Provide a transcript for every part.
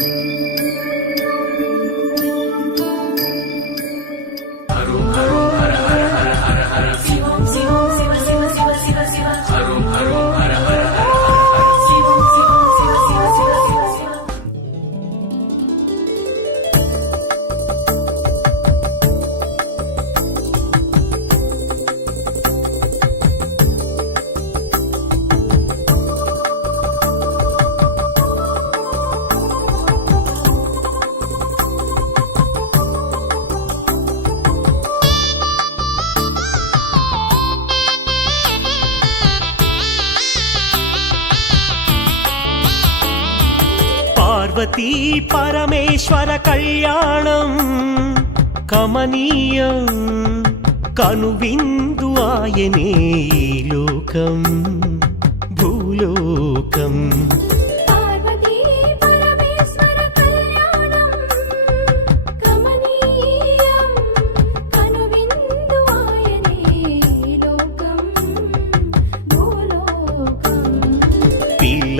うん。పార్వతీ పరమేశ్వర కళ్యాణం కమనీయం కనువిందు ఆయనే లోకం భూలోకం.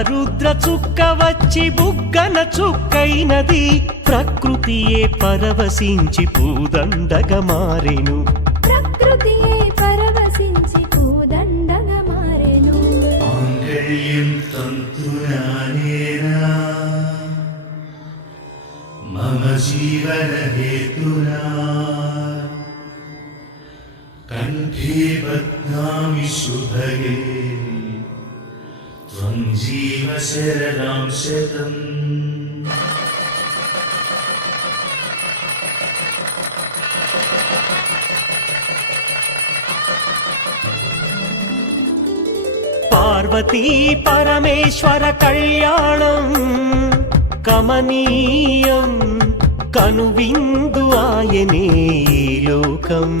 ఆరుద్ర చుక్క వచ్చి బుగ్గన చుక్కైనది. ప్రకృతియే పరవశించి పూదండగ మారెను. ప్రకృతియే పరవశించి పూదండగ మారెను. మమ జీవన హేతునా? కంఠే బద్నామి శుభగే. त्वं जीव शरणं शतम् பார்வதி பரமேஸ்வர கல்யாணம் கமனீயம் கனுவிந்து ஆயனே லோகம்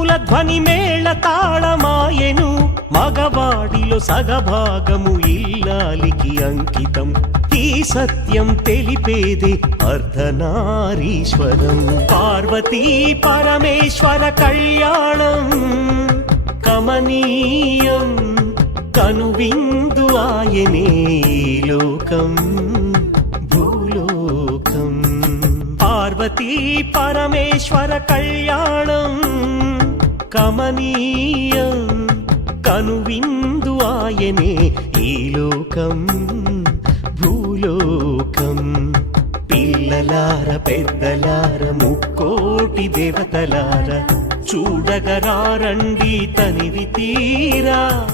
ధ్వని మేళ తాళమాయెను. మగవాడిలో సగభాగము ఇల్లాలికి అంకితం. ఈ సత్యం తెలిపేది అర్ధనారీశ్వరం. పార్వతీ పరమేశ్వర కళ్యాణం. కమనీయం కనువిందు ఆయనే లోకం భూలోకం. పార్వతీ పరమేశ్వర కళ్యాణం. కమనీయం కనువిందు ఆయనే ఈ లోకం భూలోకం. పిల్లలార పెద్దలార ముక్కోటి దేవతలార చూడగరారండి తనివి తీరా.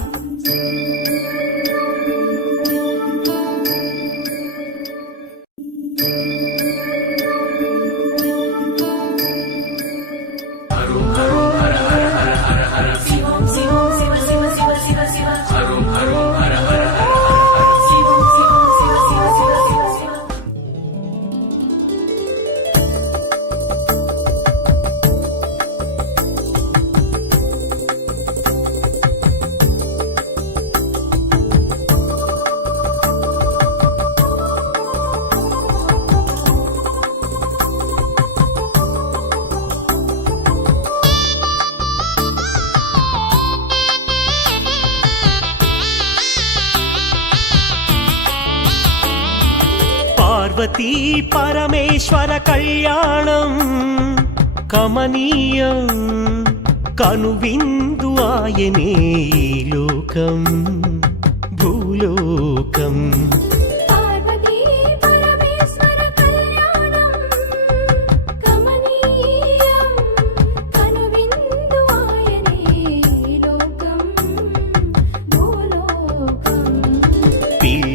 పార్వతీ పరమేశ్వర కళ్యాణం కమనీయం కనువిందు ఆయనే లోకం భూలోకం.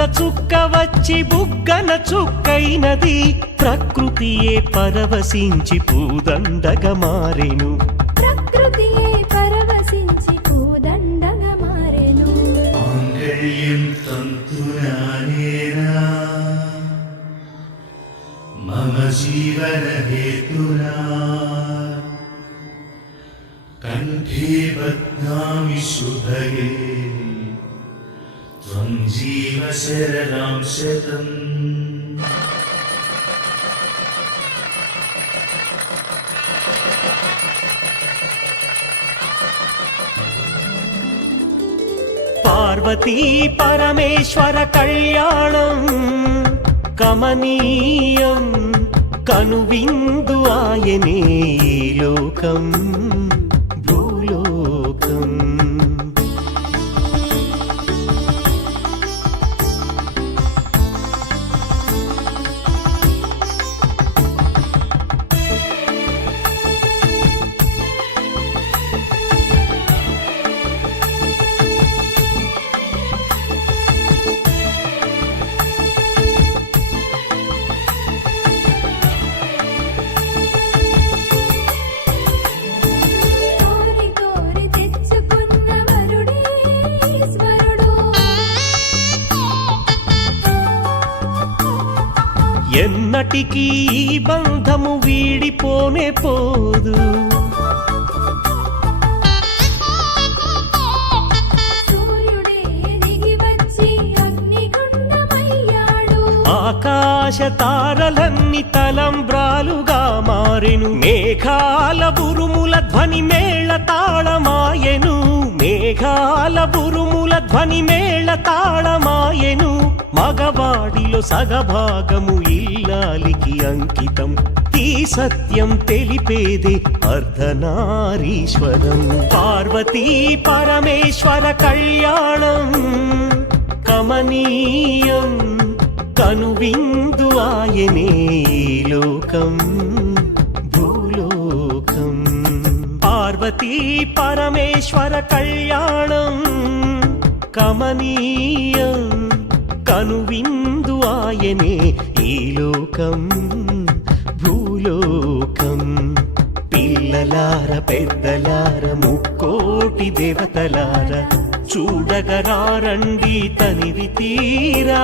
చుక్క వచ్చి బుగ్గల చుక్కైనది ప్రకృతియే పరవశించి పూదండగ మారెను. ॐ जीव शरणं शतम् பார்வதி பரமேஸ்வர கல்யாணம் கமனீயம் கனுவிந்து ஆயனே லோகம் ఎన్నటికీ ఈ బంధము వీడిపోనే పోదు. ఆకాశ తారలన్ని తలంబ్రాలుగా మారెను. మేఘాల బురుముల ధ్వని మేళ తాళమాయెను. మేఘాల బురుముల ధ్వని మేళ తాళమాయెను. మగవాడిలో సగభాగము ఇల్లాలికి అంకితం. ఈ సత్యం తెలిపేదే అర్ధనారీశ్వరం. పార్వతీ పరమేశ్వర కళ్యాణం. కమనీయం కనువిందు ఆయనే లోకం భూలోకం. పార్వతీ పరమేశ్వర కళ్యాణం. కమనీయం కనువిందు ఆయనే ఈ లోకం భూలోకం పిల్లలార పెద్దలార ముక్కోటి దేవతలార చూడగరారండి తనివి తీరా.